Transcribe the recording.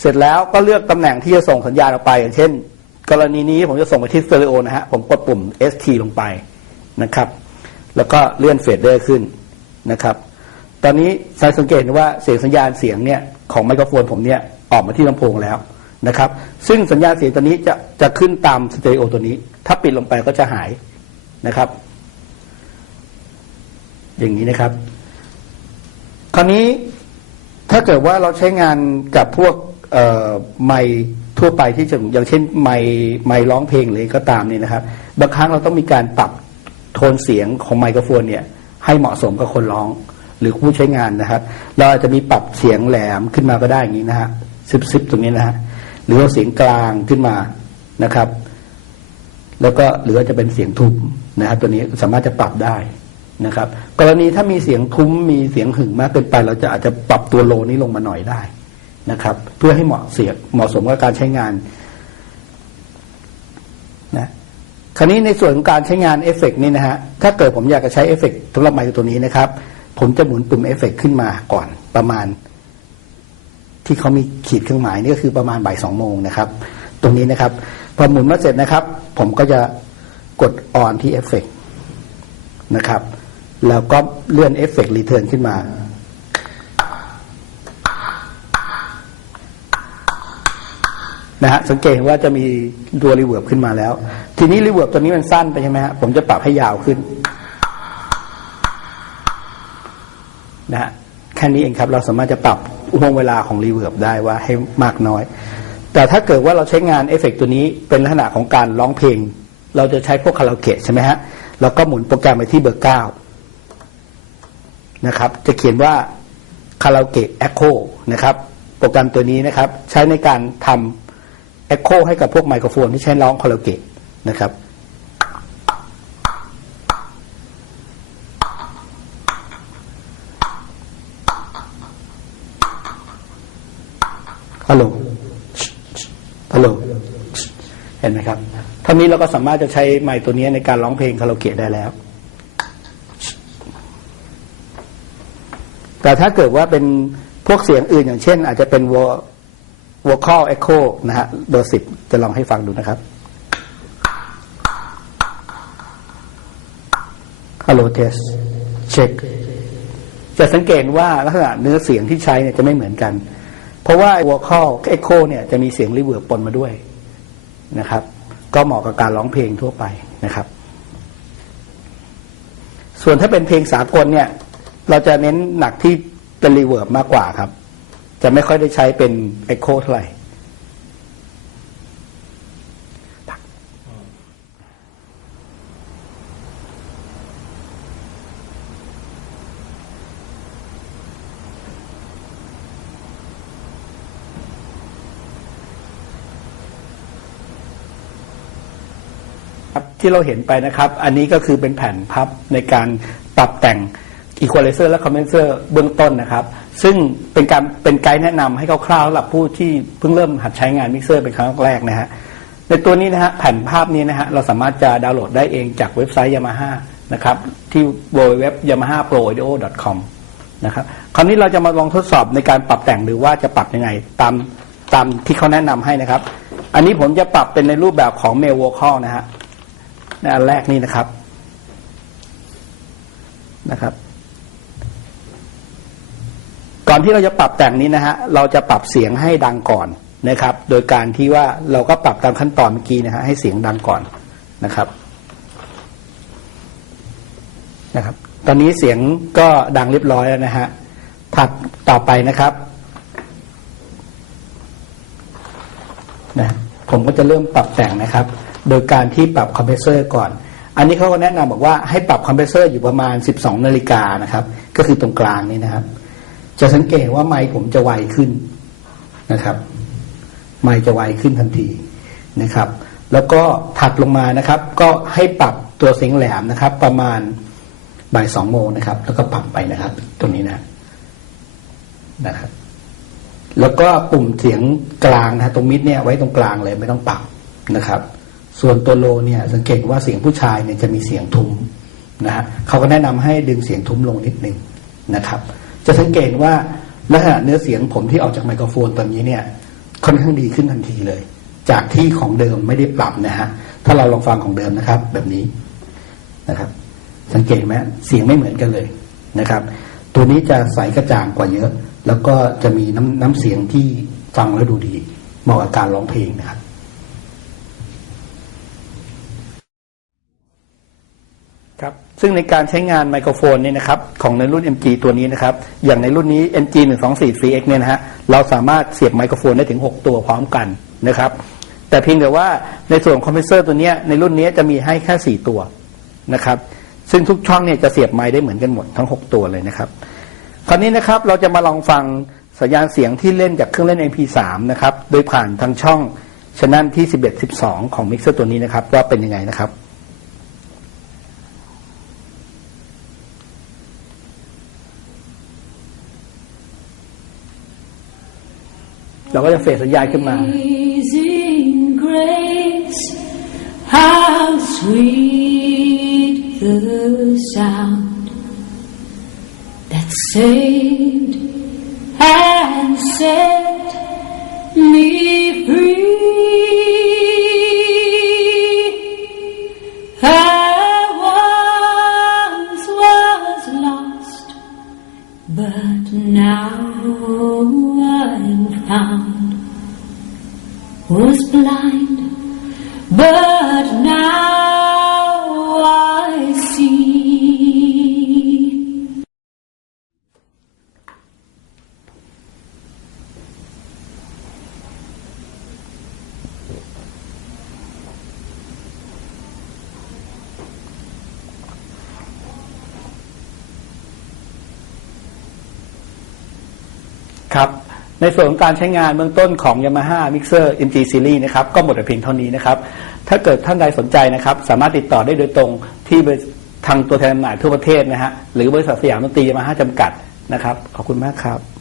เสร็จแล้วก็เลือกตำแหน่งที่จะส่งสัญญาณออกไปอย่างเช่น กรณีนี้ผมจะส่งไปที่สเตอริโอนะฮะ ผมกดปุ่ม ST ลงไปนะครับ แล้วก็เลื่อนเฟดเดอร์ขึ้นนะครับ ตอนนี้สังเกตว่าเสียงสัญญาณเสียงเนี่ยของไมโครโฟนผมเนี่ยออกมาที่ลำโพงแล้วนะครับ ซึ่งสัญญาณเสียงตัวนี้จะจะขึ้นตามสเตอริโอตัวนี้ ถ้าปิดลงไปก็จะหายนะครับ อย่างนี้นะครับ คราวนี้ถ้าเกิดว่าเราใช้งานกับพวก ไมค์ทั่วไปที่จะอย่างเช่นไมค์ไมค์ร้องเพลงเลยก็ตามเนี่ยนะครับ บางครั้งเราต้องมีการปรับโทนเสียงของไมโครโฟนเนี่ยให้เหมาะสมกับคนร้องหรือผู้ใช้งานนะครับ เราอาจจะมีปรับเสียงแหลมขึ้นมาก็ได้อย่างนี้นะฮะซิบๆตรงนี้นะฮะหรือว่าเสียงกลางขึ้นมานะครับ แล้วก็หรือว่าจะเป็นเสียงทุ้มนะครับ ตัวนี้สามารถจะปรับได้นะครับ กรณีถ้ามีเสียงทุ้มมีเสียงหึ่งมากเกินไป เราจะอาจจะปรับตัวโลนี้ลงมาหน่อยได้ นะครับ เพื่อให้เหมาะเสียเหมาะสมกับการใช้งานนะคราวนี้ในส่วนของการใช้งานเอฟเฟกต์นี่นะฮะถ้าเกิดผมอยากจะใช้เอฟเฟกต์สำหรับไมค์ตัวนี้นะครับ ผมจะหมุนปุ่มเอฟเฟกต์ขึ้นมาก่อนประมาณ ที่เขามีขีดเครื่องหมายนี่ก็คือประมาณบ่ายสองโมงนะครับ ตรงนี้นะครับ พอหมุนมาเสร็จนะครับ ผมก็จะกดออนที่เอฟเฟกนะครับแล้วก็เลื่อนเอฟเฟกรีเทิร์นขึ้นมา นะฮะสังเกตเห็นว่าจะมีตัวรีเวิร์บขึ้นมาแล้ว ทีนี้รีเวิร์บตัวนี้มันสั้นไปใช่ไหมฮะผมจะปรับให้ยาวขึ้นนะฮะแค่นี้เองครับเราสามารถจะปรับห่วงเวลาของรีเวิร์บได้ว่าให้มากน้อย แต่ถ้าเกิดว่าเราใช้งานเอฟเฟกตัวนี้เป็นลักษณะของการร้องเพลง เราจะใช้พวกคาราโอเกะใช่ไหมฮะเราก็หมุนโปรแกรมไปที่เบอร์เก้านะครับ จะเขียนว่าคาราโอเกะ Echo นะครับ โปรแกรมตัวนี้นะครับ ใช้ในการทำ Echo ให้กับพวกไมโครโฟนที่ใช้ร้องคาราโอเกะนะครับฮัลโหลฮัลโหลเห็นไหมครับเท่านี้เราก็สามารถจะใช้ไมค์ตัวนี้ในการร้องเพลงคาราโอเกะได้แล้ว แต่ถ้าเกิดว่าเป็นพวกเสียงอื่นอย่างเช่น อาจจะเป็นวอ vo- vocal echo นะฮะเบอร์สิบจะลองให้ฟังดูนะครับ Hello test check จะสังเกตว่าลักษณะเนื้อเสียงที่ใช้เนี่ยจะไม่เหมือนกัน เพราะว่า vocal echo เนี่ยจะมีเสียงรีเวิร์บปนมาด้วยนะครับ ก็เหมาะกับการร้องเพลงทั่วไปนะครับ ส่วนถ้าเป็นเพลงสากลเนี่ย เราจะเน้นหนักที่เป็นรีเวิร์บมากกว่าครับ จะไม่ค่อยได้ใช้เป็นเอ็กโคเท่าไหร่ครับที่เราเห็นไปนะครับ อันนี้ก็คือเป็นแผ่นพับในการปรับแต่ง Equalizer และ Condenser เบื้องต้นนะครับ ซึ่งเป็นการเป็นไกด์แนะนำให้คร่าวๆสำหรับผู้ที่เพิ่งเริ่มหัดใช้งานมิกเซอร์เป็นครั้งแรกนะฮะในตัวนี้นะฮะแผ่นภาพนี้นะฮะเราสามารถจะดาวน์โหลดได้เองจากเว็บไซต์ Yamaha นะครับที่ www.yamahaproaudio.com นะครับคราวนี้เราจะมาลองทดสอบในการปรับแต่งหรือว่าจะปรับยังไงตามตามที่เขาแนะนำให้นะครับ อันนี้ผมจะปรับเป็นในรูปแบบของ Mail Vocal นะฮะในอันแรกนี่นะครับนะครับ ก่อนที่เราจะปรับแต่งนี้นะฮะเราจะปรับเสียงให้ดังก่อนนะครับ โดยการที่ว่าเราก็ปรับตามขั้นตอนเมื่อกี้นะฮะให้เสียงดังก่อนนะครับนะครับ ตอนนี้เสียงก็ดังเรียบร้อยแล้วนะฮะถัดต่อไปนะครับนะผมก็จะเริ่มปรับแต่งนะครับ โดยการที่ปรับคอมเพรสเซอร์ก่อน อันนี้เขาก็แนะนำบอกว่าให้ปรับคอมเพรสเซอร์อยู่ประมาณ 12 นาฬิกานะครับ ก็คือตรงกลางนี้นะครับ จะสังเกตว่าไมค์ผมจะไวขึ้นนะครับ ไมค์จะไวขึ้นทันทีนะครับ แล้วก็ถัดลงมานะครับ ก็ให้ปรับตัวเสียงแหลมนะครับ ประมาณบ่ายสองโมงนะครับ แล้วก็ปรับไปนะครับ ตรงนี้นะนะครับ แล้วก็ปุ่มเสียงกลางนะฮะตรงมิดเนี่ยไว้ตรงกลางเลยไม่ต้องปรับนะครับ ส่วนตัวโลเนี่ยสังเกตว่าเสียงผู้ชายเนี่ยจะมีเสียงทุ้มนะฮะเขาก็แนะนำให้ดึงเสียงทุ้มลงนิดนึงนะครับ จะสังเกตว่าลักษณะเนื้อเสียงผมที่ออกจากไมโครโฟนตอนนี้เนี่ยค่อนข้างดีขึ้นทันทีเลย จากที่ของเดิมไม่ได้ปรับนะฮะถ้าเราลองฟังของเดิมนะครับ แบบนี้นะครับ สังเกตไหมเสียงไม่เหมือนกันเลยนะครับ ตัวนี้จะใสกระจ่างกว่าเยอะ แล้วก็จะมีน้ำน้ำเสียงที่ฟังแล้วดูดีเหมาะกับการร้องเพลงนะครับ ครับ ซึ่งในการใช้งานไมโครโฟนเนี่ยนะครับของในรุ่น MG ตัวนี้นะครับอย่างในรุ่นนี้ MG 1 2 4 4X เนี่ยนะฮะเราสามารถเสียบไมโครโฟนได้ถึง 6 ตัวพร้อมกันนะครับแต่เพียงแต่ว่าในส่วนคอมเพรสเซอร์ตัวนี้ในรุ่นนี้จะมีให้แค่ 4 ตัวนะครับซึ่งทุกช่องเนี่ยจะเสียบไมค์ได้เหมือนกันหมดทั้ง 6 ตัวเลยนะครับคราวนี้นะครับเราจะมาลองฟังสัญญาณเสียงที่เล่นจากเครื่องเล่น MP3 นะครับโดยผ่านทางช่องช n น l ที่ 11 12 ของมิกเซอร์ตัวนี้นะครับว่าเป็นยังไงนะครับ เราก็จะเฟดสัญญาณขึ้นมา Amazing grace, how sweet the sound that saved and set me free. I once was lost, but ครับในส่วนของการใช้งานเบื้องต้นของ Yamaha Mixer MG Series นะครับก็หมดแต่เพียงเท่านี้นะครับ ถ้าเกิดท่านใดสนใจนะครับ สามารถติดต่อได้โดยตรงที่ททางตัวแทนจำหน่ายทั่วประเทศนะฮะหรือบริษัทสยามดนตรียามาฮ่าจำกัดนะครับ ขอบคุณมากครับ